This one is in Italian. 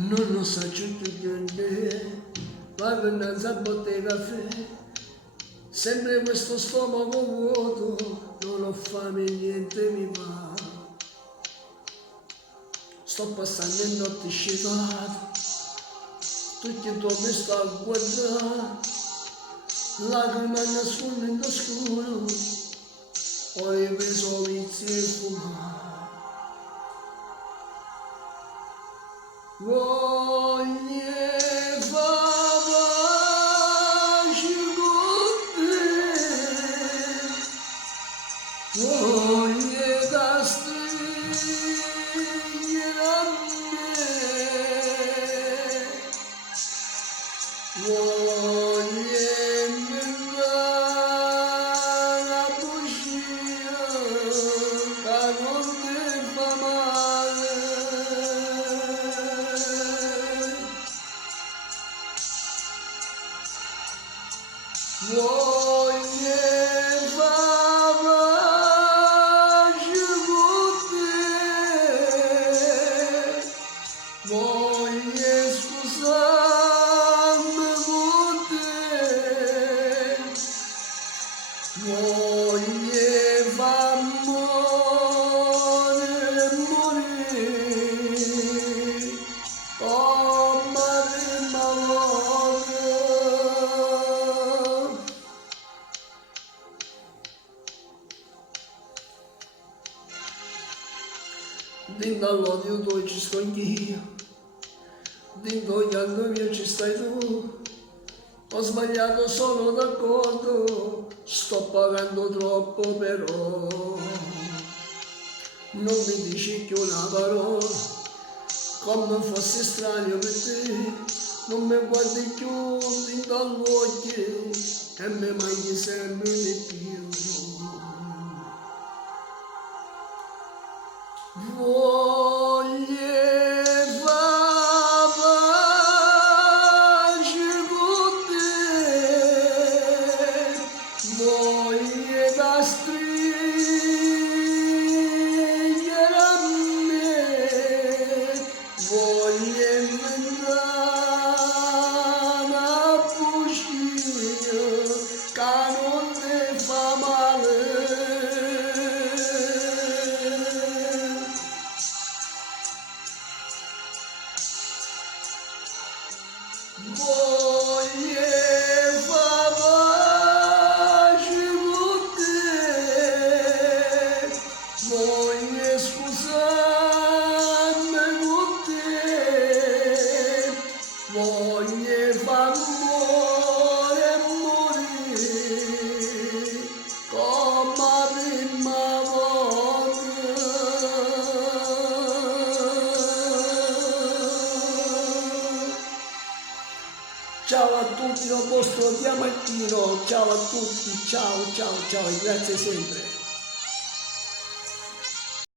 Non lo so niente, vado innanzi a bottega caffè, sempre questo stomaco vuoto, non ho fame e niente mi va. Sto passando in notte scivata, tutti dove mi sto a guardare, lacrime nascondendo scuro, ho ripreso vizi e fumare. Voglio fare con te, voglio stringere a me, voglio inventare una bugia che non ti fa male. Voglio fare con te, voglio scusarmi con te, voglio far morire come prima volta. Dentro all'odio tuo ci sto anch'io, dentro il pianto mio ci stai tu, ho sbagliato, sono d'accordo, sto pagando troppo però, non mi dici più una parola, come fosse strano per te, non mi guardi più dentro all'occhio e mi manchi sempre di più. Voglio fare pace con te, voglio stringere a me, voglio inventare una bugia che non ti fa male. Voglio fare pace con te, voglio scusarmi con te, voglio far morire come prima volta. Ciao a tutti dal vostro Diamantino, ciao a tutti, ciao ciao ciao e grazie sempre.